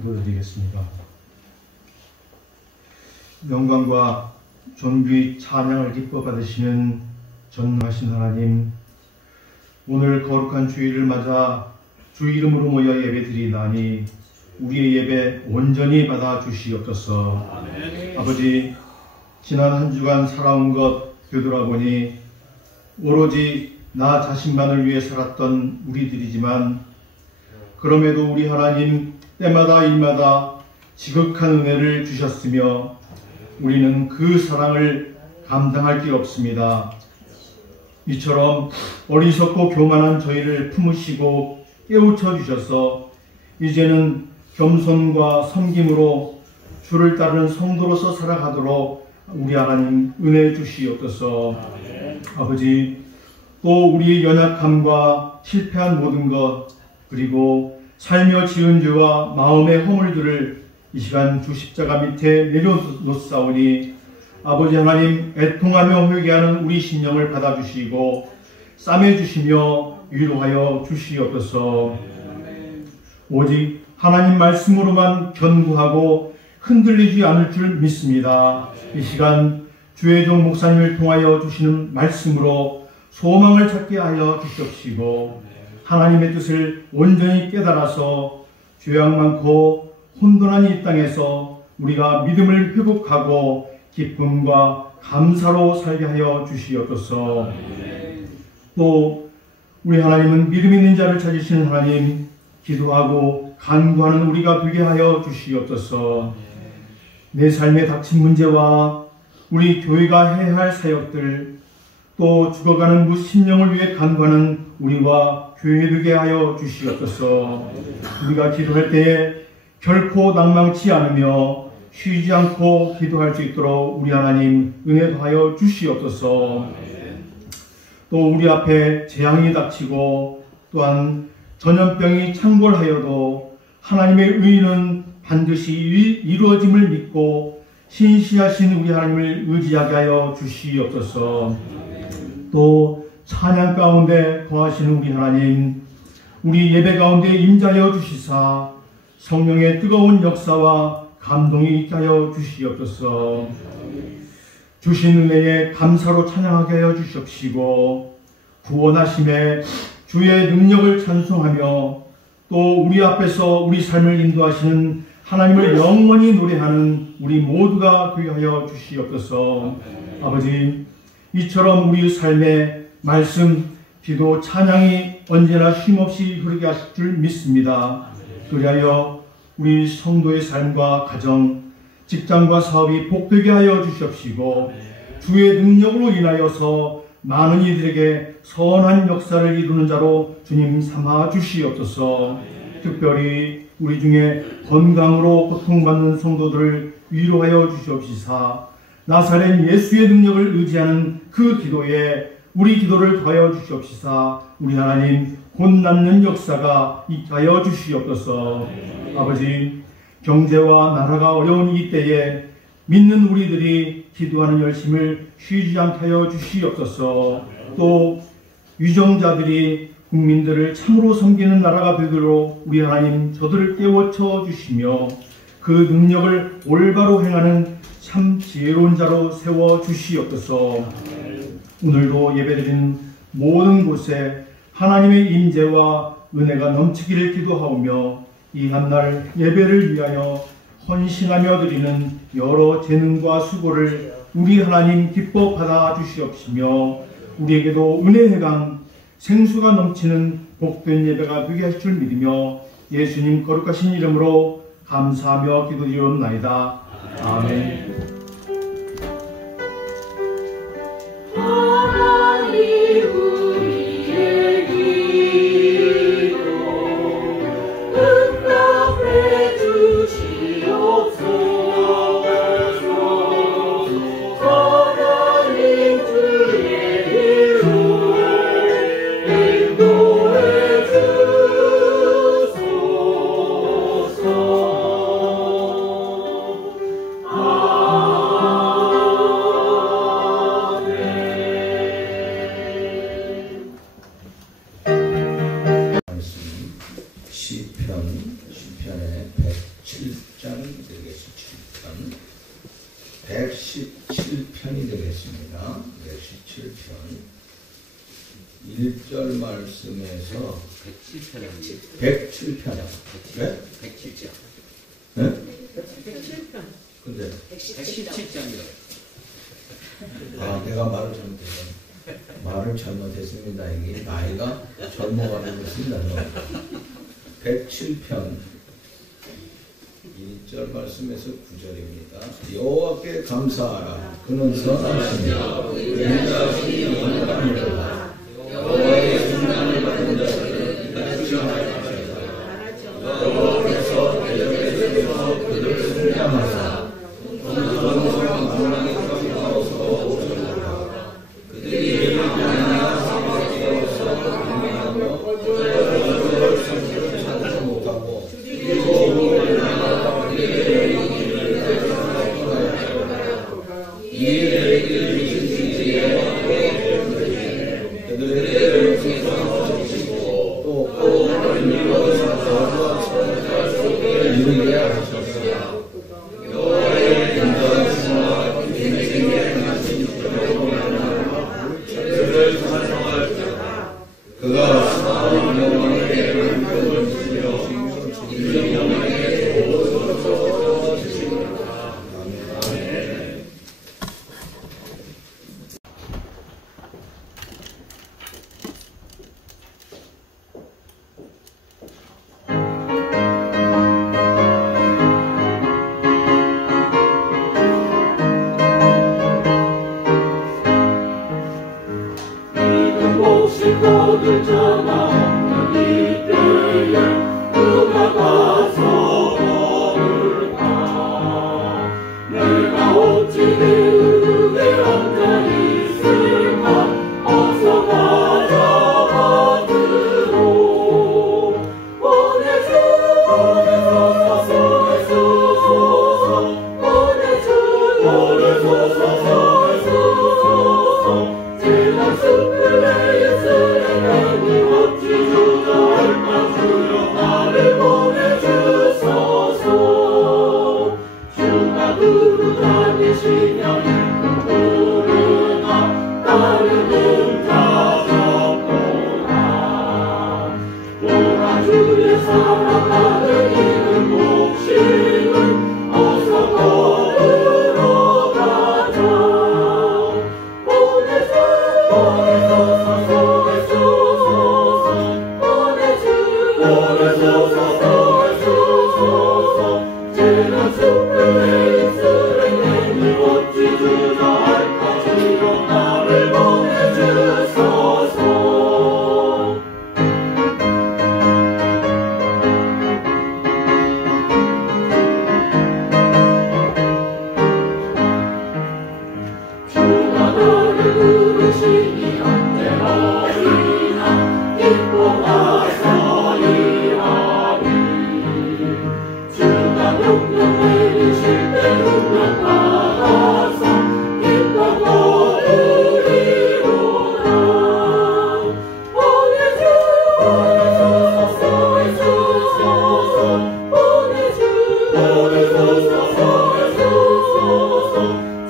기도드리겠습니다. 영광과 존귀 찬양을 기뻐 받으시는 전능하신 하나님, 오늘 거룩한 주일을 맞아 주 이름으로 모여 예배드리나니 우리의 예배 온전히 받아 주시옵소서. 아멘. 아버지, 지난 한 주간 살아온 것 되돌아보니 오로지 나 자신만을 위해 살았던 우리들이지만, 그럼에도 우리 하나님 때마다 일마다 지극한 은혜를 주셨으며 우리는 그 사랑을 감당할 길 없습니다. 이처럼 어리석고 교만한 저희를 품으시고 깨우쳐 주셔서 이제는 겸손과 섬김으로 주를 따르는 성도로서 살아가도록 우리 하나님 은혜 주시옵소서. 아버지, 또 우리의 연약함과 실패한 모든 것, 그리고 살며 지은 죄와 마음의 허물들을 이 시간 주 십자가 밑에 내려놓사오니 아버지 하나님, 애통하며 회개하는 우리 심령을 받아주시고 싸매주시며 위로하여 주시옵소서. 오직 하나님 말씀으로만 견고하고 흔들리지 않을 줄 믿습니다. 이 시간 주의 종 목사님을 통하여 주시는 말씀으로 소망을 찾게 하여 주시옵시고, 하나님의 뜻을 온전히 깨달아서 죄악 많고 혼돈한 이 땅에서 우리가 믿음을 회복하고 기쁨과 감사로 살게 하여 주시옵소서. 또 우리 하나님은 믿음 있는 자를 찾으시는 하나님, 기도하고 간구하는 우리가 되게 하여 주시옵소서. 내 삶에 닥친 문제와 우리 교회가 해야 할 사역들, 또 죽어가는 무심령을 위해 간구하는 우리와 교회 되게 하여 주시옵소서. 우리가 기도할 때에 결코 낭망치 않으며 쉬지 않고 기도할 수 있도록 우리 하나님 은혜 더하여 주시옵소서. 또 우리 앞에 재앙이 닥치고 또한 전염병이 창궐하여도 하나님의 의는 반드시 이루어짐을 믿고 신실하신 우리 하나님을 의지하게 하여 주시옵소서. 또 찬양 가운데 거하시는 우리 하나님, 우리 예배 가운데 임자하여 주시사 성령의 뜨거운 역사와 감동이 있게 하여 주시옵소서. 주신 은혜에 감사로 찬양하게 하여 주시옵시고, 구원하심에 주의 능력을 찬송하며 또 우리 앞에서 우리 삶을 인도하시는 하나님을 영원히 노래하는 우리 모두가 되게 하여 주시옵소서. 아버지, 이처럼 우리 삶의 말씀, 기도, 찬양이 언제나 쉼없이 흐르게 하실 줄 믿습니다. 그리하여 우리 성도의 삶과 가정, 직장과 사업이 복되게 하여 주시옵시고, 주의 능력으로 인하여서 많은 이들에게 선한 역사를 이루는 자로 주님 삼아 주시옵소서. 특별히 우리 중에 건강으로 고통받는 성도들을 위로하여 주시옵시사, 나사렛 예수의 능력을 의지하는 그 기도에 우리 기도를 더하여 주시옵시사, 우리 하나님 곧 낫는 역사가 있게 하여 주시옵소서. 아버지, 경제와 나라가 어려운 이 때에 믿는 우리들이 기도하는 열심을 쉬지 않게 하여 주시옵소서. 또 유정자들이 국민들을 참으로 섬기는 나라가 되도록 우리 하나님 저들을 깨워쳐 주시며 그 능력을 올바로 행하는 참 지혜로운 자로 세워 주시옵소서. 오늘도 예배드리는 모든 곳에 하나님의 임재와 은혜가 넘치기를 기도하오며, 이 한날 예배를 위하여 헌신하며 드리는 여러 재능과 수고를 우리 하나님 기뻐 받아 주시옵시며, 우리에게도 은혜의 강, 생수가 넘치는 복된 예배가 되게 하실 줄 믿으며 예수님 거룩하신 이름으로 감사하며 기도드리옵나이다. 아멘. 시편 시편의 107장 되겠습니다. 117편이 되겠습니다. 117편 1절 말씀에서 107편이요. 네? 107장. 네? 107편. 근데 117장이요. 아, 내가 말을 잘못했습니다. 이게 나이가 젊어가지고 있습니다. 107편 1절 말씀에서 9절입니다. 여호와께 감사하라. 그는 선하시며 인자하시니 영원하니라. 여호와의 sunam을 받은 자들은 인정할 것이다. 여호와께서 대적에서 그들을 승리하사 공성과 만왕의 가운데서 오셨노라. 그들이 일어나야 사막에서 공명하며 저절저절 성질을 찾지 못하고 그리고 그들의 영혼을 대적하였다. 이에 그들이 진지에 그들의 영생을 지키고 또 은밀한 사자와 선자 속에 이르게 하셨으나 여호와의 인자하심과 인생의 하신 여호와는 그들을 찬송할 자다. 그가 사람 영혼에게 은총을 주시며 이 영혼에게 도움을 주시리라. 아멘. 모시고들 전하 없는 이때에 누가 가서 걸을까. 내가 어찌 그에 앉아 있을까. 어서 가져가 들어. 제가 숲을 내에 쓰레기 어찌 주저할까. 주여 나를 보내주소서. 주가 두루 다니시며 일꾼 부르나 따르는 자 적도다. 오라 주의 사랑하는 이는 목심을 어서 걸으러 가자. 제가 숲을 내에 쓰레기 어찌 주저할까. 주여 나를 보내주소서. 주가 나를 부르시니 언제어디나 기뻐 나서 일하리. 주가 명령 내리실 때 능력 받아서 기뻐 걸으리로다.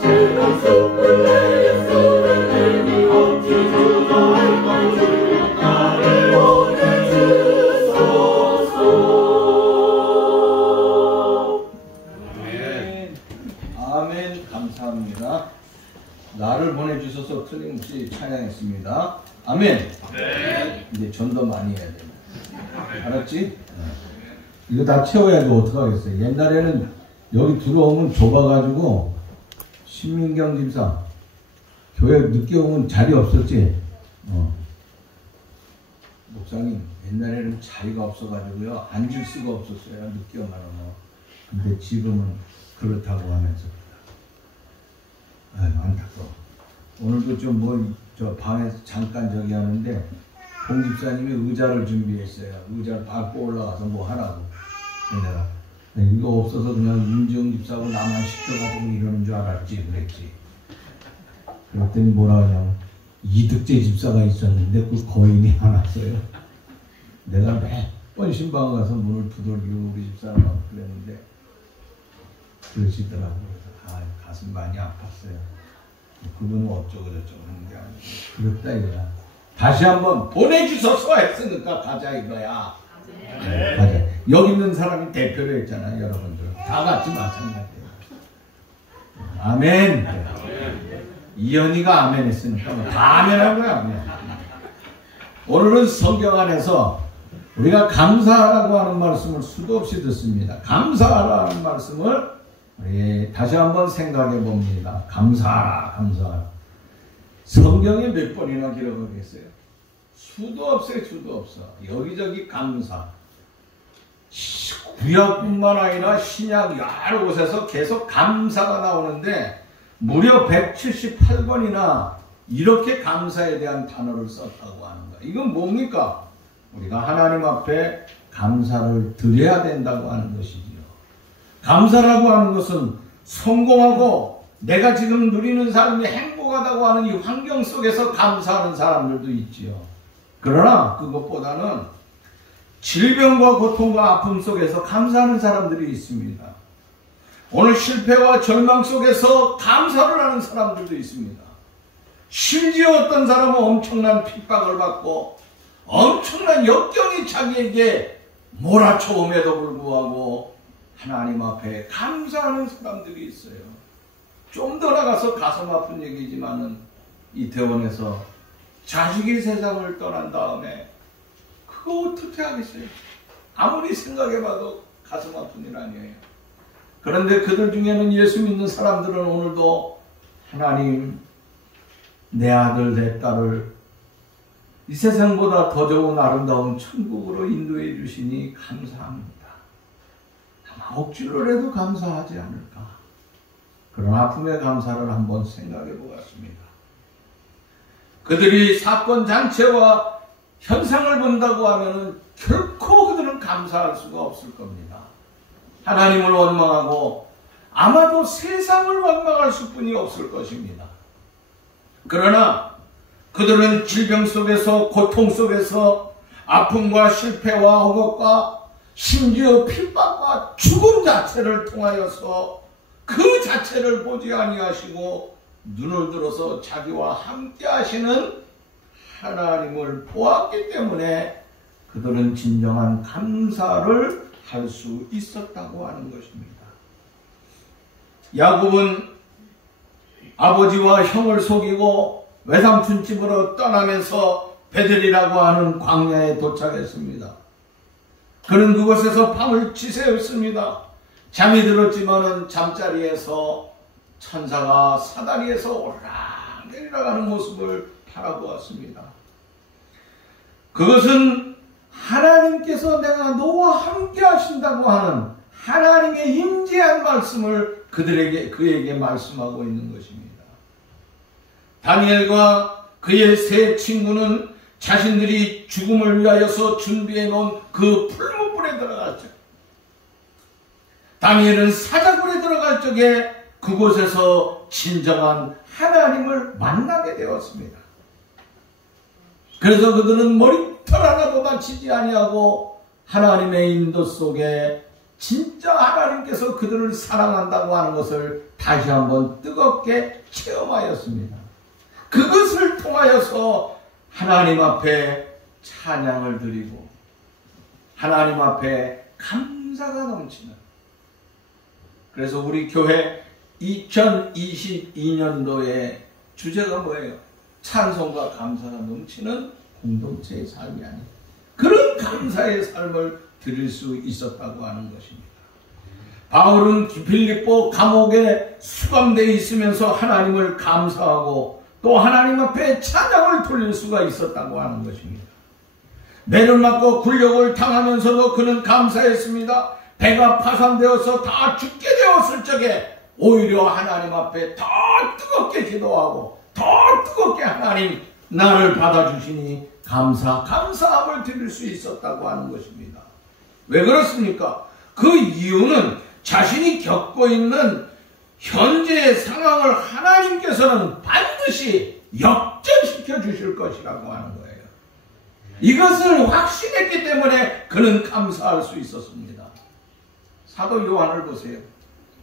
제가 숲을 내에 쓰레기 어찌 주저할까. 주여 나를 보내주소서. 아멘. 감사합니다. 나를 보내주셔서 틀림없이 찬양했습니다. 아멘. 이제 전도 많이 해야 됩니다. 알았지? 이거 다 채워야지 어떡하겠어요. 옛날에는 여기 들어오면 좁아가지고 신민경 집사 교회 늦게 오면 자리 없었지. 목사님 옛날에는 자리가 없어가지고요 앉을 수가 없었어요. 늦게 오면. 근데 지금은 그렇다고 하면서 아유 안타까워. 오늘도 좀 저 방에서 잠깐 저기 하는데 봉 집사님이 의자를 준비했어요. 의자를 밟고 올라가서 뭐 하라고. 내가 이거 없어서 그냥 윤지영 집사하고 나만 시켜가지고 이러는 줄 알았지 그랬지. 그랬더니 뭐라 하냐면 이득재 집사가 있었는데 그 거인이 안 왔어요. 내가 몇 번 신방 가서 문을 두들기고 우리 집사람하고 그랬는데 그러시더라고요. 그래서 가슴 많이 아팠어요. 그분은 어쩌고 저쩌고 하는 게 아니고 그렇다 이거야. 다시 한번 보내주소서 했으니까 가자 이거야. 가자. 여기 있는 사람이 대표로 했잖아요. 여러분들 다 같이 마찬가지예요. 아멘. 이현이가 아멘 했으니까 다 아멘한 거야. 아멘. 오늘은 성경 안에서 우리가 감사하라고 하는 말씀을 수도 없이 듣습니다. 감사하라는 말씀을 우리 다시 한번 생각해 봅니다. 감사하라, 감사하라. 성경에 몇 번이나 기록하고 있어요? 수도 없어요, 수도 없어. 여기저기 감사. 구약뿐만 아니라 신약 여러 곳에서 계속 감사가 나오는데 무려 178번이나 이렇게 감사에 대한 단어를 썼다고 하는 거예요. 이건 뭡니까? 우리가 하나님 앞에 감사를 드려야 된다고 하는 것이지요. 감사라고 하는 것은 성공하고 내가 지금 누리는 삶이 행복하다고 하는 이 환경 속에서 감사하는 사람들도 있지요. 그러나 그것보다는 질병과 고통과 아픔 속에서 감사하는 사람들이 있습니다. 오늘 실패와 절망 속에서 감사를 하는 사람들도 있습니다. 심지어 어떤 사람은 엄청난 핍박을 받고 엄청난 역경이 자기에게 몰아쳐옴에도 불구하고 하나님 앞에 감사하는 사람들이 있어요. 좀 더 나가서 가슴 아픈 얘기지만은 이태원에서 자식이 세상을 떠난 다음에 그거 어떻게 하겠어요? 아무리 생각해봐도 가슴 아픈 일 아니에요. 그런데 그들 중에는 예수 믿는 사람들은 오늘도 하나님, 내 아들, 내 딸을 이 세상보다 더 좋은 아름다운 천국으로 인도해 주시니 감사합니다. 아마 억지로라도 감사하지 않을까. 그런 아픔의 감사를 한번 생각해 보았습니다. 그들이 사건 잔치와 현상을 본다고 하면은 결코 그들은 감사할 수가 없을 겁니다. 하나님을 원망하고 아마도 세상을 원망할 수뿐이 없을 것입니다. 그러나 그들은 질병 속에서 고통 속에서 아픔과 실패와 억압과 심지어 핍박과 죽음 자체를 통하여서 그 자체를 보지 아니하시고 눈을 들어서 자기와 함께 하시는 하나님을 보았기 때문에 그들은 진정한 감사를 할 수 있었다고 하는 것입니다. 야곱은 아버지와 형을 속이고 외삼촌 집으로 떠나면서 베델이라고 하는 광야에 도착했습니다. 그는 그곳에서 밤을 지새웠습니다. 잠이 들었지만은 잠자리에서 천사가 사다리에서 오르락내리락하는 모습을 바라보았습니다. 그것은 하나님께서 내가 너와 함께 하신다고 하는 하나님의 임재한 말씀을 그에게 말씀하고 있는 것입니다. 다니엘과 그의 세 친구는 자신들이 죽음을 위하여서 준비해 놓은 그 풀무불에 들어갔죠. 다니엘은 사자굴에 들어갈 적에 그곳에서 진정한 하나님을 만나게 되었습니다. 그래서 그들은 머리털 하나도 다치지 아니하고 하나님의 인도 속에 진짜 하나님께서 그들을 사랑한다고 하는 것을 다시 한번 뜨겁게 체험하였습니다. 그것을 통하여서 하나님 앞에 찬양을 드리고 하나님 앞에 감사가 넘치는, 그래서 우리 교회 2022년도의 주제가 뭐예요? 찬송과 감사가 넘치는 공동체의 삶이 아닌 그런 감사의 삶을 드릴 수 있었다고 하는 것입니다. 바울은 빌립보 감옥에 수감되어 있으면서 하나님을 감사하고 또 하나님 앞에 찬양을 돌릴 수가 있었다고 하는 것입니다. 매를 맞고 굴욕을 당하면서도 그는 감사했습니다. 배가 파산되어서 다 죽게 되었을 적에 오히려 하나님 앞에 더 뜨겁게 기도하고 더 뜨겁게 하나님 나를 받아주시니 감사함을 드릴 수 있었다고 하는 것입니다. 왜 그렇습니까? 그 이유는 자신이 겪고 있는 현재의 상황을 하나님께서는 반드시 역전시켜 주실 것이라고 하는 거예요. 이것을 확신했기 때문에 그는 감사할 수 있었습니다. 사도 요한을 보세요.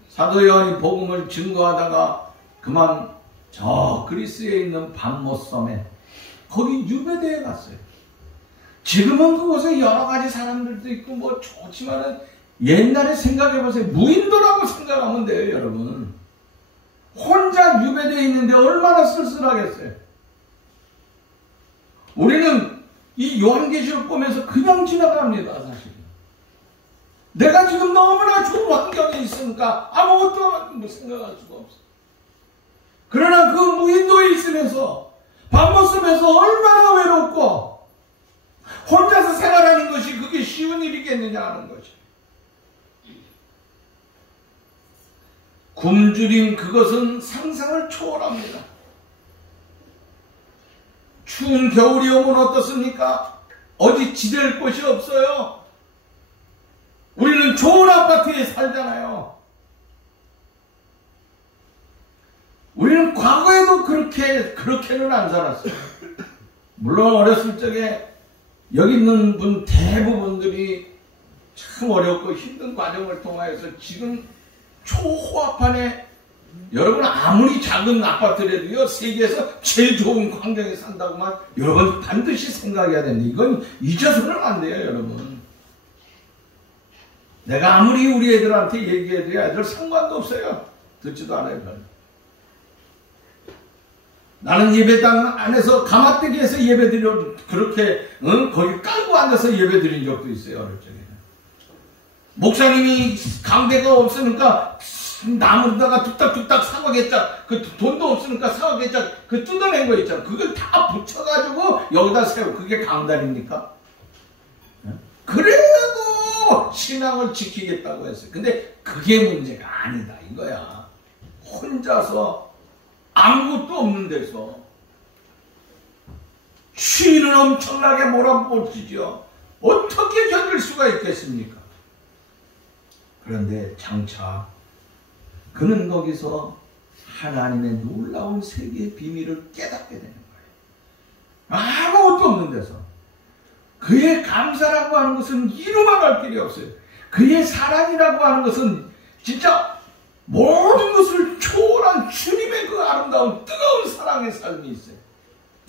사도 요한이 복음을 증거하다가 그만 저 그리스에 있는 밤모섬에 거기 유배대에 갔어요. 지금은 그곳에 여러 가지 사람들도 있고 뭐 좋지만은 옛날에 생각해보세요. 무인도라고 생각하면 돼요, 여러분. 혼자 유배되어 있는데 얼마나 쓸쓸하겠어요. 우리는 이 요한계시록 보면서 그냥 지나갑니다, 사실. 내가 지금 너무나 좋은 환경에 있으니까 아무것도 생각할 수가 없어. 그러나 그 무인도에 있으면서 밤모섬에서 얼마나 외롭고 혼자서 생활하는 것이 그게 쉬운 일이겠느냐 하는 것이. 굶주린 그것은 상상을 초월합니다. 추운 겨울이 오면 어떻습니까? 어디 지댈 곳이 없어요. 우리는 좋은 아파트에 살잖아요. 우리는 과거에도 그렇게는 안 살았어요. 물론 어렸을 적에 여기 있는 분 대부분들이 참 어렵고 힘든 과정을 통하여서 지금 초호화판에 여러분 아무리 작은 아파트라도요 세계에서 제일 좋은 환경에 산다고만 여러분 반드시 생각해야 됩니다. 이건 잊어서는 안 돼요, 여러분. 내가 아무리 우리 애들한테 얘기해도 애들 상관도 없어요. 듣지도 않아요. 별로. 나는 예배당 안에서 가마떼기에서 예배드려 그렇게 거기 깔고 앉아서 예배드린 적도 있어요, 어릴 적에. 목사님이 강대가 없으니까 나무다가 뚝딱뚝딱 사과개짝 그 돈도 없으니까 사과개짝 그 뜯어낸 거 있잖아. 그걸 다 붙여가지고 여기다 세워. 그게 강단입니까? 그래도 신앙을 지키겠다고 했어요. 근데 그게 문제가 아니다 이거야. 혼자서 아무것도 없는 데서 추위는 엄청나게 몰아붙이죠. 어떻게 견딜 수가 있겠습니까? 그런데 장차 그는 거기서 하나님의 놀라운 세계의 비밀을 깨닫게 되는 거예요. 아무것도 없는 데서. 그의 감사라고 하는 것은 이루만 갈 길이 없어요. 그의 사랑이라고 하는 것은 진짜 모든 것을 초월한 주님의 그 아름다운 뜨거운 사랑의 삶이 있어요.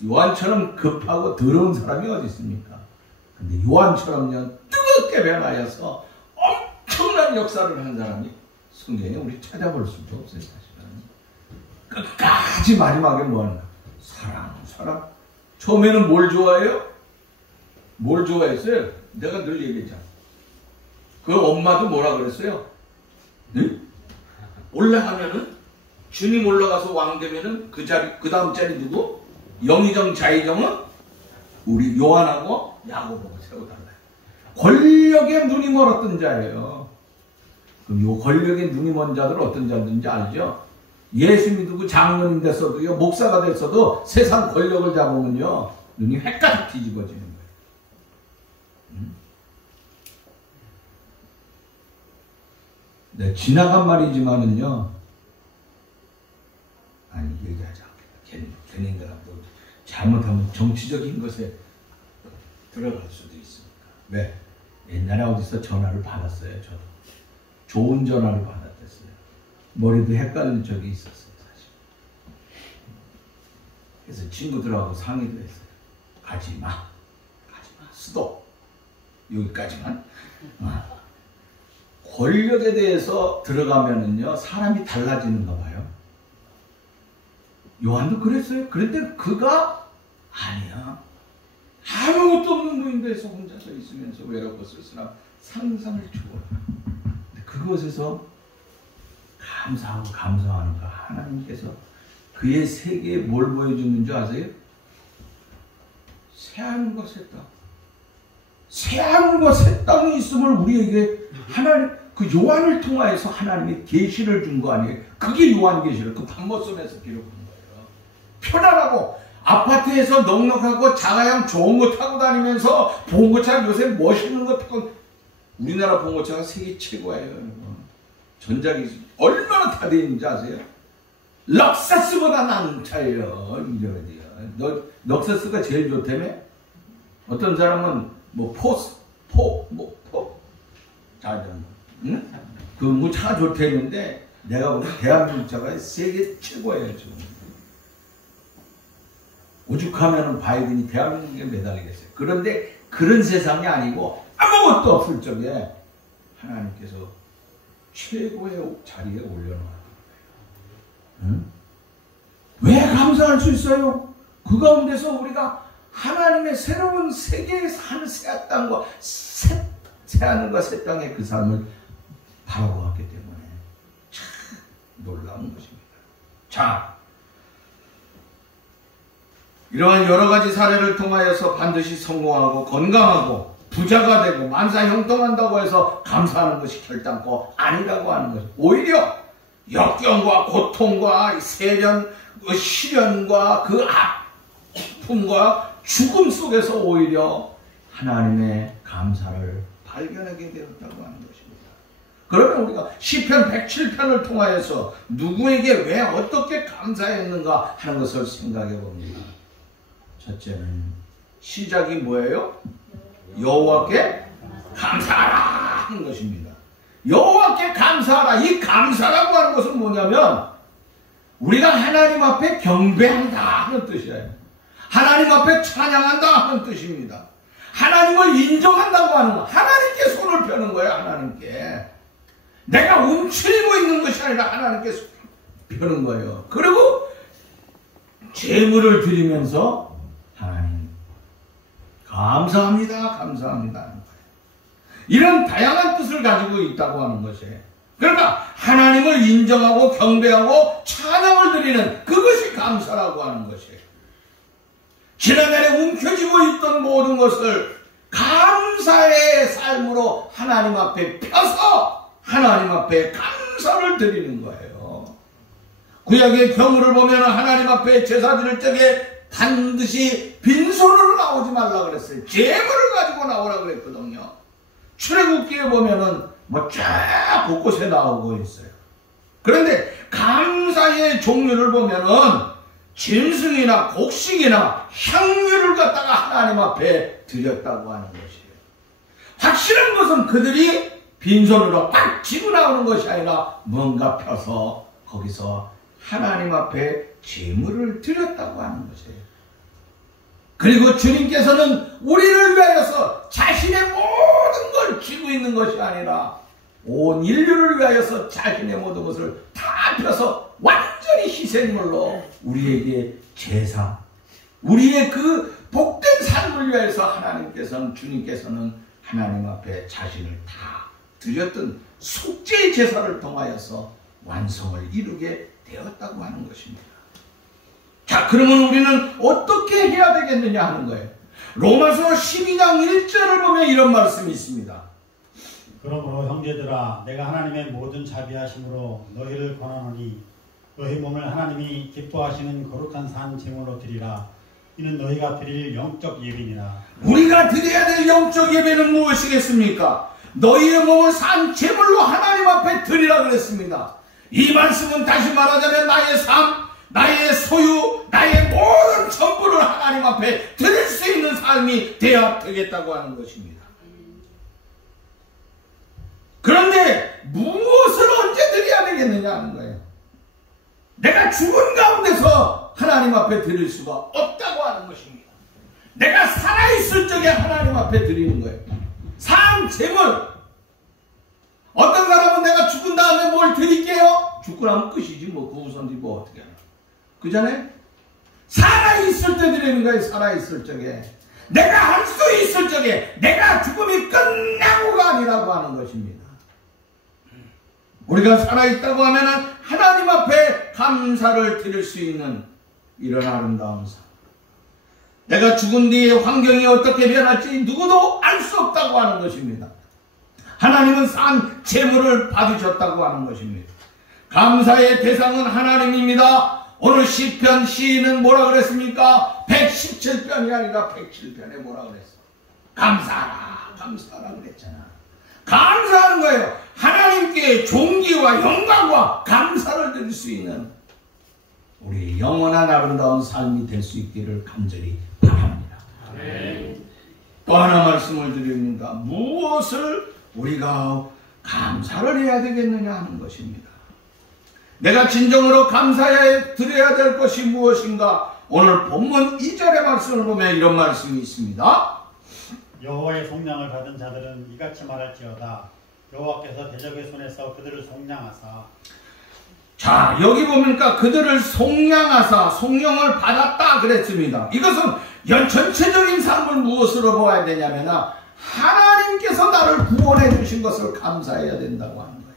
요한처럼 급하고 더러운 사람이 어디 있습니까? 근데 요한처럼요 뜨겁게 변하여서 엄청난 역사를 한 사람이 성경에 우리 찾아볼 수도 없어요. 사실은 끝까지 마지막에 뭐하는가? 사랑. 처음에는 뭘 좋아해요? 뭘 좋아했어요? 내가 늘 얘기했잖아. 그 엄마도 뭐라 그랬어요? 응? 올라가면은 주님 올라가서 왕 되면은 그 다음 자리 누구? 영의정 자의정은 우리 요한하고 야고보가 세워달라. 권력에 눈이 멀었던 자예요. 그럼 요 권력에 눈이 먼 자들 어떤 자들인지 알죠? 예수 믿고 장로님 됐어도요, 목사가 됐어도 세상 권력을 잡으면요 눈이 헷가닥 뒤집어지는 거예요. 네, 지나간 말이지만은요, 아니 얘기하지 않겠다. 괜히 내가 뭐 잘못하면 정치적인 것에 들어갈 수도 있습니다. 왜? 옛날에 어디서 전화를 받았어요. 저도 좋은 전화를 받았댔어요. 머리도 헷갈린 적이 있었어요, 사실. 그래서 친구들하고 상의도 했어요. 가지마, 수도 여기까지만. 권력에 대해서 들어가면은요 사람이 달라지는가 봐요. 요한도 그랬어요. 그런데 그가 아니야. 아무것도 없는 무인도에서 혼자서 있으면서 외롭고 쓸쓸한 상상을 초월해. 그것에서 감사하고 감사하는 거 하나님께서 그의 세계에 뭘 보여주는 줄 아세요? 새하늘과 새 땅. 새하늘과 새 땅이 있음을 우리에게 하나님 그 요한을 통하여서 하나님이 계시를 준 거 아니에요? 그게 요한계시록 그 밤모섬에서 기록한 거예요. 편안하고 아파트에서 넉넉하고 자가용 좋은 거 타고 다니면서 봉고차 요새 멋있는 거 타고 우리나라 봉고차가 세계 최고예요. 전작이 얼마나 다 돼 있는지 아세요? 럭서스보다 나은 차예요. 럭서스가 제일 좋다며? 어떤 사람은 뭐 자전, 응? 그 뭐 차 좋다 했는데 내가 보기엔 대한민국 차가 세계 최고예요 지금. 오죽하면은 바이든이 대한민국에 매달리겠어요. 그런데 그런 세상이 아니고 아무것도 없을 적에 하나님께서 최고의 자리에 올려놓은 거예요. 응? 왜 감사할 수 있어요? 그 가운데서 우리가 하나님의 새로운 세계에 사는 새 땅과 새 하늘과 새 땅의 그 삶을 바라보았기 때문에 참 놀라운 것입니다. 자, 이러한 여러 가지 사례를 통하여서 반드시 성공하고 건강하고 부자가 되고 만사 형통한다고 해서 감사하는 것이 결단코 아니라고 하는 것입니다. 오히려 역경과 고통과 세련, 시련과 그 아픔과 죽음 속에서 오히려 하나님의 감사를 발견하게 되었다고 하는 것입니다. 그러면 우리가 시편 107편을 통하여서 누구에게 왜 어떻게 감사했는가 하는 것을 생각해 봅니다. 첫째는 시작이 뭐예요? 여호와께 감사하라 하는 것입니다. 여호와께 감사하라. 이 감사라고 하는 것은 뭐냐면 우리가 하나님 앞에 경배한다 하는 뜻이에요. 하나님 앞에 찬양한다 하는 뜻입니다. 하나님을 인정한다고 하는 거. 하나님께 손을 펴는 거예요. 하나님께. 내가 움츠리고 있는 것이 아니라 하나님께 손을 펴는 거예요. 그리고 제물을 드리면서 하나님 감사합니다. 감사합니다 하는 거예요. 이런 다양한 뜻을 가지고 있다고 하는 것이에요. 그러니까 하나님을 인정하고 경배하고 찬양을 드리는 그것이 감사라고 하는 것이에요. 지난날에 움켜쥐고 있던 모든 것을 감사의 삶으로 하나님 앞에 펴서 하나님 앞에 감사를 드리는 거예요. 구약의 경우를 보면 하나님 앞에 제사 드릴 적에 반드시 빈손으로 나오지 말라 그랬어요. 제물을 가지고 나오라 그랬거든요. 출애굽기에 보면은 쫙 곳곳에 나오고 있어요. 그런데 감사의 종류를 보면은 짐승이나 곡식이나 향유를 갖다가 하나님 앞에 드렸다고 하는 것이에요. 확실한 것은 그들이 빈손으로 딱 쥐고 나오는 것이 아니라 뭔가 펴서 거기서 하나님 앞에 제물을 드렸다고 하는 것이에요. 그리고 주님께서는 우리를 위하여서 자신의 모든 걸 쥐고 있는 것이 아니라 온 인류를 위하여서 자신의 모든 것을 다 펴서 완전히 희생물로 우리에게 제사, 우리의 그 복된 삶을 위하여서 주님께서는 하나님 앞에 자신을 다 드렸던 속죄의 제사를 통하여서 완성을 이루게 되었다고 하는 것입니다. 자, 그러면 우리는 어떻게 해야 되겠느냐 하는 거예요. 로마서 12장 1절을 보면 이런 말씀이 있습니다. 그러므로 형제들아 내가 하나님의 모든 자비하심으로 너희를 권하노니 너희 몸을 하나님이 기뻐하시는 거룩한 산 제물로 드리라. 이는 너희가 드릴 영적 예배니라. 우리가 드려야 될 영적 예배는 무엇이겠습니까? 너희의 몸을 산 제물로 하나님 앞에 드리라 그랬습니다. 이 말씀은 다시 말하자면 나의 삶, 나의 소유, 나의 모든 전부를 하나님 앞에 드릴 수 있는 삶이 되어야 되겠다고 하는 것입니다. 그런데 무엇을 언제 드려야 되겠느냐 하는 거예요. 내가 죽은 가운데서 하나님 앞에 드릴 수가 없다고 하는 것입니다. 내가 살아있을 적에 하나님 앞에 드리는 거예요. 산 제물. 어떤 사람은 내가 죽은 다음에 뭘 드릴게요? 죽고 나면 끝이지 뭐 그 우선지 뭐 어떻게 하나. 그잖아요? 살아있을 때 드리는 거예요. 살아있을 적에. 내가 할 수 있을 적에 내가 죽음이 끝나고가 아니라고 하는 것입니다. 우리가 살아있다고 하면 하나님 앞에 감사를 드릴 수 있는 이런 아름다운 삶. 내가 죽은 뒤에 환경이 어떻게 변할지 누구도 알 수 없다고 하는 것입니다. 하나님은 산 제물을 받으셨다고 하는 것입니다. 감사의 대상은 하나님입니다. 오늘 시편 시인은 뭐라 그랬습니까? 117편이 아니라 107편에 뭐라 그랬어? 감사하라, 감사하라 그랬잖아. 감사하는 거예요. 하나님께 존귀와 영광과 감사를 드릴 수 있는 우리 영원한 아름다운 삶이 될 수 있기를 간절히 바랍니다. 아멘. 또 하나 말씀을 드립니다. 무엇을 우리가 감사를 해야 되겠느냐 하는 것입니다. 내가 진정으로 감사해 드려야 될 것이 무엇인가? 오늘 본문 2절의 말씀을 보면 이런 말씀이 있습니다. 여호와의 속량을 받은 자들은 이같이 말할지어다. 여호와께서 대적의 손에서 그들을 속량하사. 자, 여기 보니까 그들을 속량하사 속령을 받았다 그랬습니다. 이것은 전체적인 삶을 무엇으로 보아야 되냐면 하나님께서 나를 구원해 주신 것을 감사해야 된다고 하는 거예요.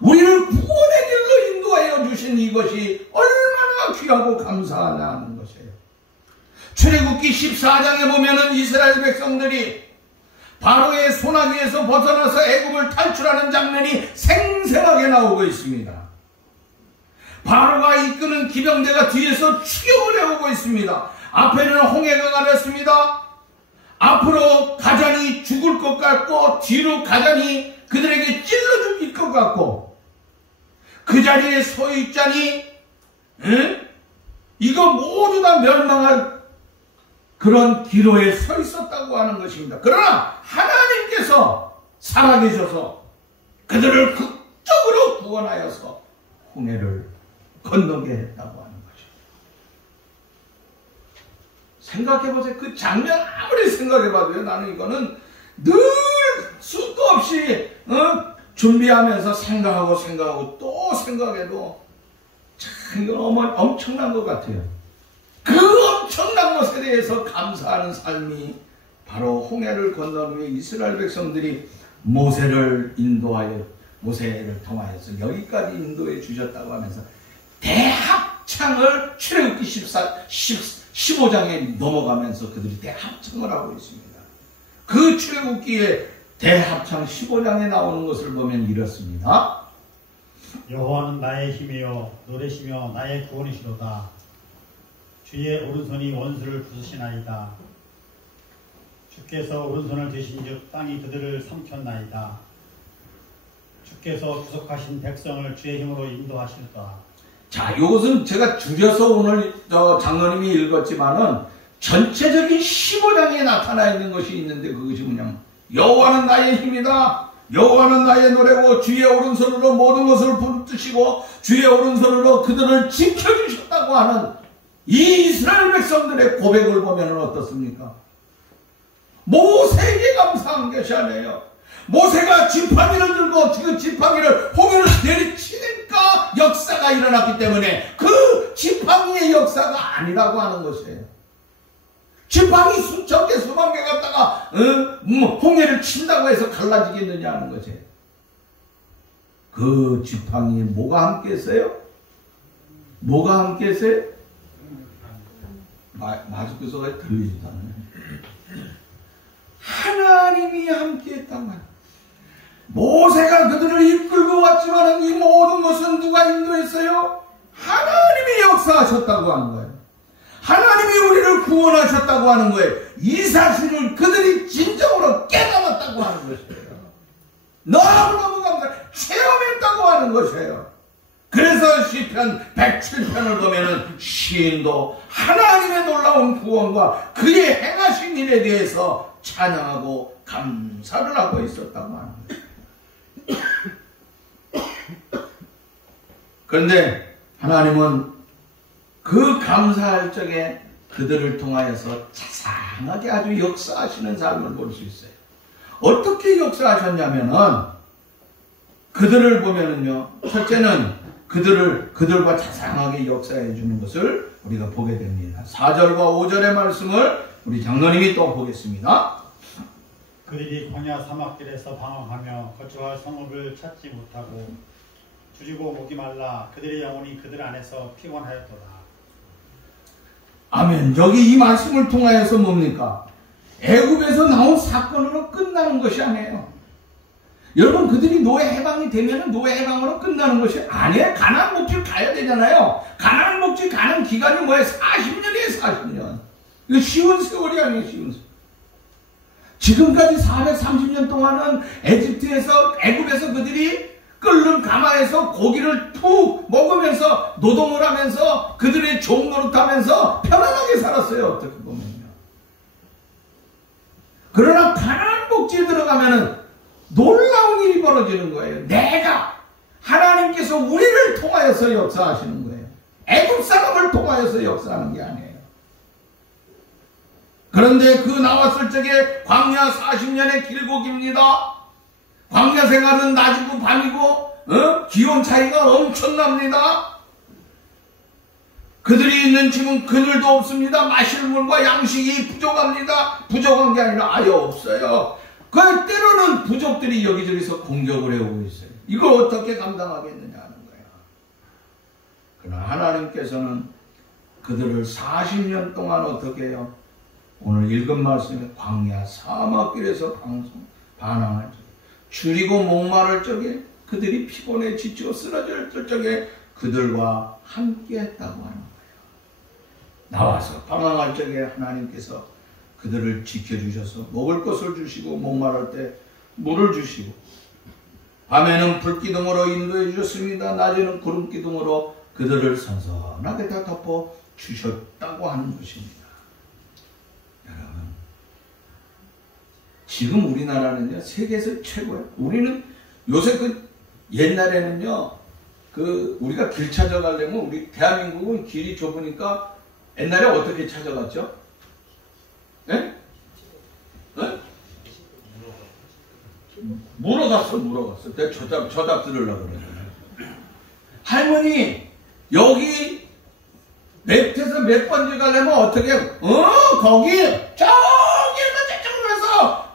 우리를 구원의 길로 인도하여 주신 이것이 얼마나 귀하고 감사하냐는 것이에요. 출애굽기 14장에 보면은 이스라엘 백성들이 바로의 손아귀에서 벗어나서 애굽을 탈출하는 장면이 생생하게 나오고 있습니다. 바로가 이끄는 기병대가 뒤에서 추격을 해오고 있습니다. 앞에는 홍해가 가렸습니다. 앞으로 가자니 죽을 것 같고 뒤로 가자니 그들에게 찔러 죽일 것 같고 그 자리에 서 있자니 이거 모두 다 멸망할 그런 기로에 서 있었다고 하는 것입니다. 그러나 하나님께서 살아계셔서 그들을 극적으로 구원하여서 홍해를 건너게 했다고 하는 거죠. 생각해보세요. 그 장면 아무리 생각해봐도요, 나는 이거는 늘 수도 없이 준비하면서 생각하고 또 생각해도 참 이건 엄청난 것 같아요. 그 엄청난 것에 대해서 감사하는 삶이 바로 홍해를 건넌 후에 이스라엘 백성들이 모세를 통하여서 여기까지 인도해 주셨다고 하면서 대합창을 출애굽기 15장에 넘어가면서 그들이 대합창을 하고 있습니다. 그 출애굽기에 대합창 15장에 나오는 것을 보면 이렇습니다. 여호와는 나의 힘이요 노래시며 나의 구원이시로다. 주의 오른손이 원수를 부수시나이다. 주께서 오른손을 드신즉 땅이 그들을 삼켰나이다. 주께서 구속하신 백성을 주의 힘으로 인도하시리다. 자, 이것은 제가 줄여서 오늘 장로님이 읽었지만은 전체적인 15장에 나타나 있는 것이 있는데 그것이 뭐냐면 여호와는 나의 힘이다. 여호와는 나의 노래고 주의 오른손으로 모든 것을 붙드시고 주의 오른손으로 그들을 지켜주셨다고 하는 이 이스라엘 백성들의 고백을 보면 어떻습니까? 모세에게 감사한 것이 아니에요. 모세가 지팡이를 들고 그 지팡이를 홍해를 내리치니까 역사가 일어났기 때문에 그 지팡이의 역사가 아니라고 하는 것이에요. 지팡이 수천 개 수만 개 갖다가 홍해를 친다고 해서 갈라지겠느냐 하는 것이에요. 그 지팡이에 뭐가 함께 했어요? 뭐가 함께 했어요? 마스크소가 들리지도 않아요. 하나님이 함께 했단 말이에요. 모세가 그들을 이끌고 왔지만 이 모든 것은 누가 인도했어요? 하나님이 역사하셨다고 하는 거예요. 하나님이 우리를 구원하셨다고 하는 거예요. 이 사실을 그들이 진정으로 깨달았다고 하는 것이에요. 너무너무 감사해요. 체험했다고 하는 것이에요. 그래서 시편 107편을 보면은 시인도 하나님의 놀라운 구원과 그의 행하신 일에 대해서 찬양하고 감사를 하고 있었다고 하는 거예요. 그런데 하나님은 그 감사할 적에 그들을 통하여서 자상하게 아주 역사하시는 삶을 볼 수 있어요. 어떻게 역사하셨냐면은 그들을 보면은요, 첫째는 그들과 자상하게 역사해 주는 것을 우리가 보게 됩니다. 4절과 5절의 말씀을 우리 장로님이 또 보겠습니다. 그들이 광야 사막길에서 방황하며 거처할 성읍을 찾지 못하고 줄이고 목이 말라 그들의 영혼이 그들 안에서 피곤하였도다. 아멘. 여기 이 말씀을 통하여서 뭡니까? 애굽에서 나온 사건으로 끝나는 것이 아니에요. 여러분, 그들이 노예 해방이 되면 노예 해방으로 끝나는 것이 아니에요. 가나안 목줄 가야 되잖아요. 가나안 목줄 가는 기간이 뭐예요? 40년이에요. 40년. 이거 쉬운 세월이 아니에요. 쉬운 세월. 지금까지 430년 동안은 애굽에서 그들이 끓는 가마에서 고기를 푹 먹으면서 노동을 하면서 그들의 종 노릇하면서 편안하게 살았어요. 어떻게 보면요. 그러나 가나안 복지에 들어가면은 놀라운 일이 벌어지는 거예요. 내가 하나님께서 우리를 통하여서 역사하시는 거예요. 애굽 사람을 통하여서 역사하는 게 아니에요. 그런데 그 나왔을 적에 광야 40년의 길고 깁니다. 광야 생활은 낮이고 밤이고 기온 차이가 엄청납니다. 그들이 있는 집은 그늘도 없습니다. 마실 물과 양식이 부족합니다. 부족한 게 아니라 아예 없어요. 그 때로는 부족들이 여기저기서 공격을 해오고 있어요. 이걸 어떻게 감당하겠느냐 하는 거예요. 그러나 하나님께서는 그들을 40년 동안 어떻게 해요? 오늘 읽은 말씀에 광야 사막길에서 반항할 적에 줄이고 목마를 적에 그들이 피곤해 지치고 쓰러질 적에 그들과 함께 했다고 하는 거예요. 나와서 방황할 적에 하나님께서 그들을 지켜주셔서 먹을 것을 주시고 목마를 때 물을 주시고 밤에는 불기둥으로 인도해 주셨습니다. 낮에는 구름기둥으로 그들을 선선하게 다 덮어 주셨다고 하는 것입니다. 여러분, 지금 우리나라는요 세계에서 최고예요. 우리는 요새 옛날에는요 우리가 길 찾아가려면 우리 대한민국은 길이 좁으니까 옛날에 어떻게 찾아갔죠? 예? 예? 물어갔어. 내가 저답 들으려고 그러잖아요. 할머니, 여기 맵에서 몇 번째 가려면 어떻게, 거기, 저기에서 저쪽으로 해서,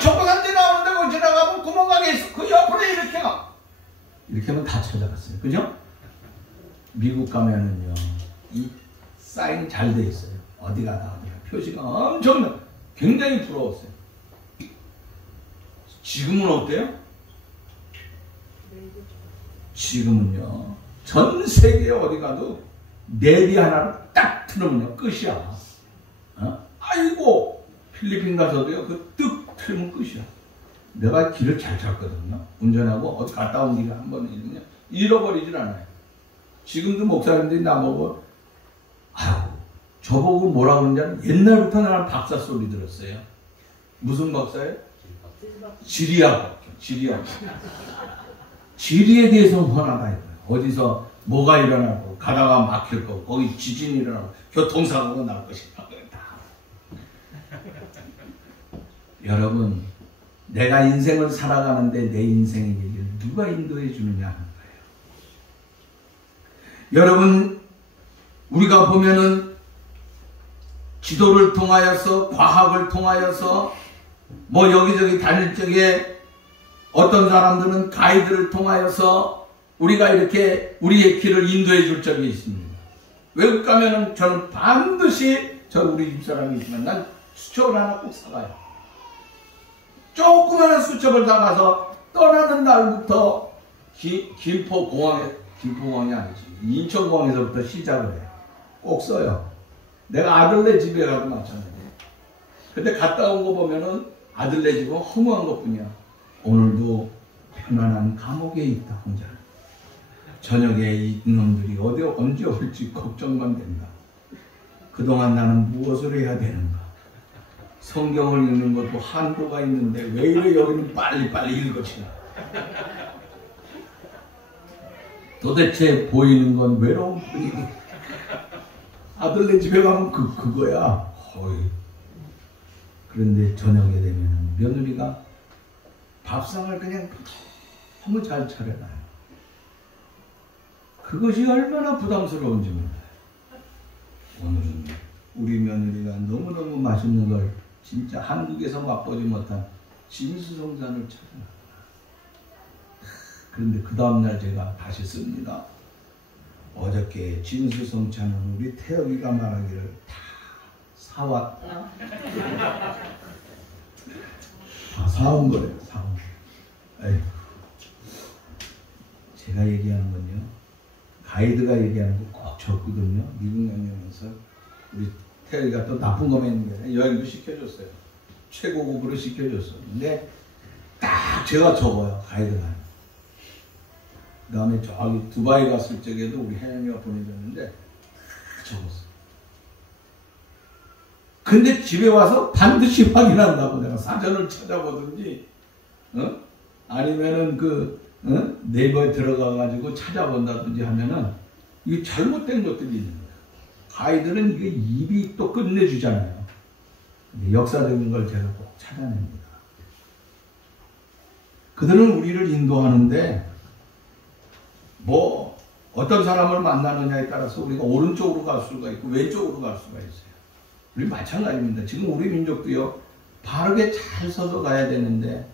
저거산지 나오는데 거기 지나가면 구멍가게 있어. 그 옆으로 이렇게 가. 이렇게 하면 다 찾아갔어요. 그죠? 미국 가면은요, 이 사인 잘 돼 있어요. 어디가 어디가. 표시가 엄청나. 굉장히 부러웠어요. 지금은 어때요? 지금은요, 전 세계에 어디 가도 내비 하나를 딱 틀으면요, 끝이야. 아이고, 필리핀 가서도요, 뜩 틀으면 끝이야. 내가 길을 잘 찾거든요. 운전하고 어디 갔다 온 길을 한 번 잃어버리질 않아요. 지금도 목사님들이 나보고, 저보고 뭐라 그러는지 옛날부터 나는 박사 소리 들었어요. 무슨 박사예요? 지리학. 지리에 대해서 헌하다 이거예요. 어디서 뭐가 일어나고 가다가 막힐 거고 거기 지진이 일어나고 교통사고가 날 것이다. 여러분, 내가 인생을 살아가는데 내 인생의 길을 누가 인도해 주느냐 하는 거예요. 여러분, 우리가 보면은 지도를 통하여서 과학을 통하여서 뭐 여기저기 다닐 적에 어떤 사람들은 가이드를 통하여서 우리가 이렇게 우리의 길을 인도해 줄 적이 있습니다. 외국 가면은 저는 반드시 우리 집사람이 있지만 난 수첩을 하나 꼭 사가요. 조그마한 수첩을 사가서 떠나는 날부터 김포공항이 아니지 인천공항에서부터 시작을 해요. 꼭 써요. 내가 아들네 집에 가도 마찬가지예요. 근데 갔다 온 거 보면은 아들네 집은 허무한 것뿐이야. 오늘도 편안한 감옥에 있다 혼자. 저녁에 이놈들이 언제 올지 걱정만 된다. 그동안 나는 무엇을 해야 되는가. 성경을 읽는 것도 한도가 있는데 왜 이래 여기는 빨리빨리 읽어지나. 도대체 보이는 건 외로운 뿐이고 아들네 집에 가면 그거야. 그런데 저녁에 되면 며느리가 밥상을 그냥 너무 잘 차려놔요. 그것이 얼마나 부담스러운지 몰라요. 오늘은 우리 며느리가 너무너무 맛있는 걸 진짜 한국에서 맛보지 못한 진수성찬을 차려놨구나. 그런데 그 다음날 제가 다시 씁니다. 어저께 진수성찬은 우리 태혁이가 말하기를 다 사왔다. 다 사온 거래요. 사온 거. 제가 얘기하는 건요, 가이드가 얘기하는 거 꼭 적거든요. 미국 여행하면서 우리 태혁이가 또 나쁜 거만 있는 게 아니라 여행도 시켜줬어요. 최고급으로 시켜줬어. 근데 딱 제가 적어요. 가이드가. 그 다음에 저기 두바이 갔을 적에도 우리 혜영이가 보내줬는데 다 적었어. 근데 집에 와서 반드시 확인한다고. 내가 사전을 찾아보든지 아니면은 네이버에 들어가가지고 찾아본다든지 하면은 이게 잘못된 것들이 있는 거예요. 아이들은 이게 입이 또 끝내주잖아요. 근데 역사적인 걸 제가 꼭 찾아냅니다. 그들은 우리를 인도하는데 뭐 어떤 사람을 만나느냐에 따라서 우리가 오른쪽으로 갈 수가 있고 왼쪽으로 갈 수가 있어요. 우리 마찬가지입니다. 지금 우리 민족도요, 바르게 잘 서서 가야 되는데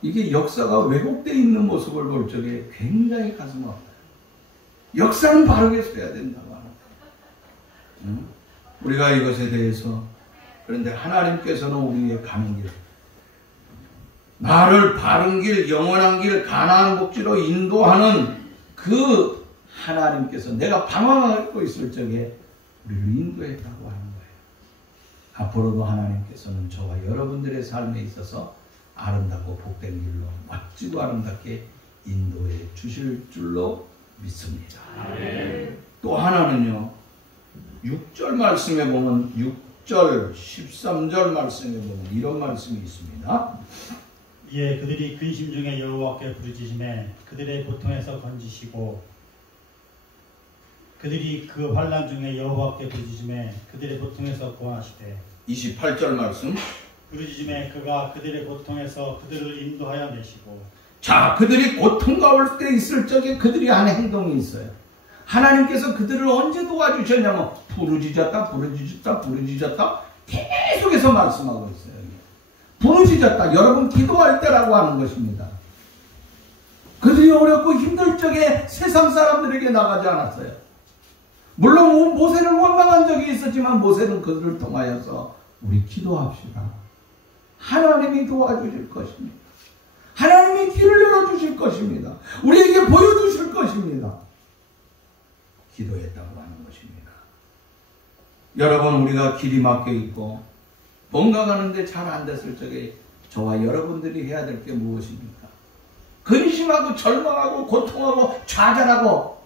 이게 역사가 왜곡되어 있는 모습을 볼 적에 굉장히 가슴 아파요. 역사는 바르게 써야 된다고 하는 거예요. 우리가 이것에 대해서, 그런데 하나님께서는 우리의 가는 길, 나를 바른 길, 영원한 길, 가나안 복지로 인도하는 그 하나님께서 내가 방황하고 있을 적에 우리를 인도했다고 하는 거예요. 앞으로도 하나님께서는 저와 여러분들의 삶에 있어서 아름답고 복된 길로 멋지고 아름답게 인도해 주실 줄로 믿습니다. 또 하나는요, 6절 말씀에 보면 6절, 13절 말씀에 보면 이런 말씀이 있습니다. 이에 그들이 근심 중에 여호와께 부르짖음에 그들의 고통에서 건지시고, 그들이 그 환난 중에 여호와께 부르짖음에 그들의 고통에서 구하시되, 28절 말씀. 부르짖음에 그가 그들의 고통에서 그들을 인도하여 내시고. 자, 그들이 고통 가운데 때 있을 적에 그들이 하는 행동이 있어요. 하나님께서 그들을 언제 도와주셨냐면 부르짖었다 계속해서 말씀하고 있어요. 부르짖었다, 여러분 기도할 때라고 하는 것입니다. 그들이 어렵고 힘들 적에 세상 사람들에게 나가지 않았어요. 물론 모세를 원망한 적이 있었지만 모세는 그들을 통하여서 우리 기도합시다, 하나님이 도와주실 것입니다. 하나님이 길을 열어주실 것입니다. 우리에게 보여주실 것입니다. 기도했다고 하는 것입니다. 여러분, 우리가 길이 막혀 있고 뭔가 가는데 잘 안 됐을 적에 저와 여러분들이 해야 될 게 무엇입니까? 근심하고 절망하고 고통하고 좌절하고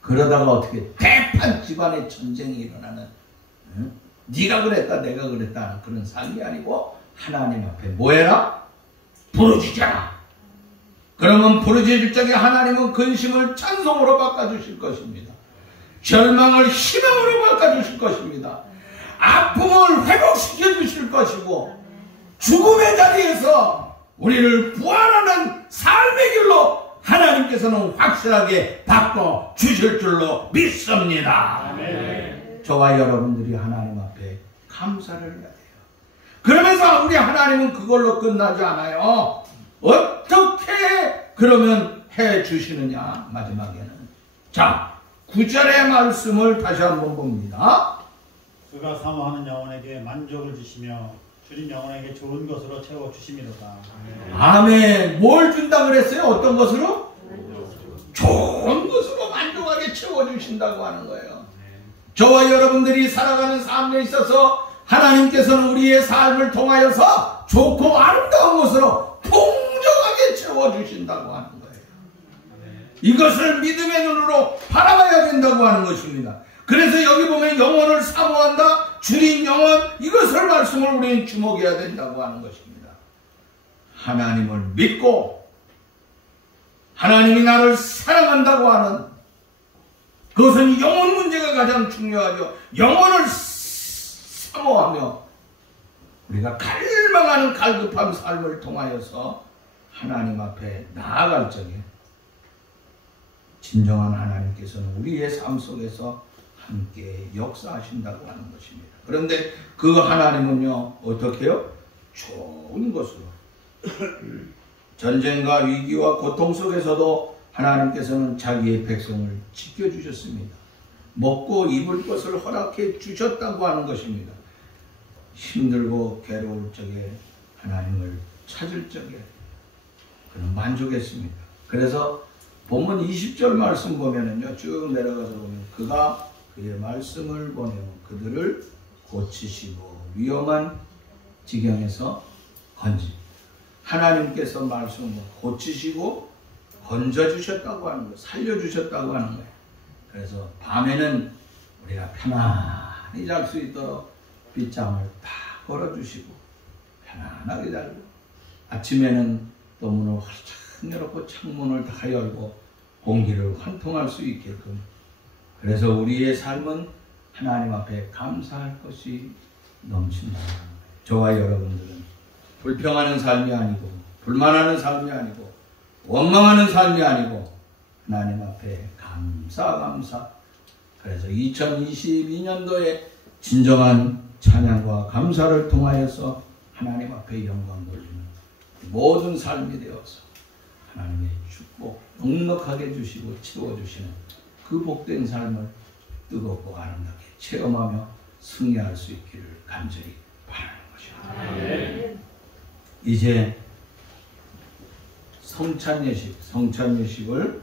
그러다가 어떻게 대판 집안의 전쟁이 일어나는, 네가 그랬다 내가 그랬다 그런 삶이 아니고 하나님 앞에 뭐 해라? 부르짖어라. 그러면 부르짖을 적에 하나님은 근심을 찬송으로 바꿔주실 것입니다. 절망을 희망으로 바꿔주실 것입니다. 아픔을 회복시켜 주실 것이고 죽음의 자리에서 우리를 부활하는 삶의 길로 하나님께서는 확실하게 바꿔주실 줄로 믿습니다. 아멘. 저와 여러분들이 하나님 앞에 감사를 해야 돼요. 그러면서 우리 하나님은 그걸로 끝나지 않아요. 어떻게 그러면 해 주시느냐, 마지막에는. 자, 9절의 말씀을 다시 한번 봅니다. 그가 사모하는 영혼에게 만족을 주시며 주님 영혼에게 좋은 것으로 채워 주심이로다. 아멘. 뭘 준다 그랬어요? 어떤 것으로? 좋은 것으로 만족하게 채워주신다고 하는 거예요. 저와 여러분들이 살아가는 삶에 있어서 하나님께서는 우리의 삶을 통하여서 좋고 아름다운 것으로 풍족하게 채워주신다고 하는 거예요. 이것을 믿음의 눈으로 바라봐야 된다고 하는 것입니다. 그래서 여기 보면 영혼을 사모한다, 주님 영혼, 이것을 말씀을 우리는 주목해야 된다고 하는 것입니다. 하나님을 믿고 하나님이 나를 사랑한다고 하는 그것은 영혼 문제가 가장 중요하죠. 영혼을 사모하며 우리가 갈망하는 갈급한 삶을 통하여서 하나님 앞에 나아갈 적에 진정한 하나님께서는 우리의 삶 속에서 함께 역사하신다고 하는 것입니다. 그런데 그 하나님은요, 어떻게 해요? 좋은 것으로 전쟁과 위기와 고통 속에서도 하나님께서는 자기의 백성을 지켜주셨습니다. 먹고 입을 것을 허락해 주셨다고 하는 것입니다. 힘들고 괴로울 적에 하나님을 찾을 적에 그는 만족했습니다. 그래서 본문 20절 말씀 보면은요, 쭉 내려가서 보면 그가 그의 말씀을 보내어 그들을 고치시고 위험한 지경에서 하나님께서 말씀을 고치시고 건져주셨다고 하는 거예요. 살려주셨다고 하는 거예요. 그래서 밤에는 우리가 편안히 잘 수 있도록 햇빛장을 다 걸어주시고 편안하게 자고 아침에는 또 문을 활짝 열었고 창문을 다 열고 공기를 환통할 수 있게끔 그래서 우리의 삶은 하나님 앞에 감사할 것이 넘친다. 저와 여러분들은 불평하는 삶이 아니고 불만하는 삶이 아니고 원망하는 삶이 아니고 하나님 앞에 감사 그래서 2022년도에 진정한 찬양과 감사를 통하여서 하나님 앞에 영광 돌리는 모든 삶이 되어서 하나님의 축복 넉넉하게 주시고 채워주시는 그 복된 삶을 뜨겁고 아름답게 체험하며 승리할 수 있기를 간절히 바라는 것입니다. 이제 성찬 예식을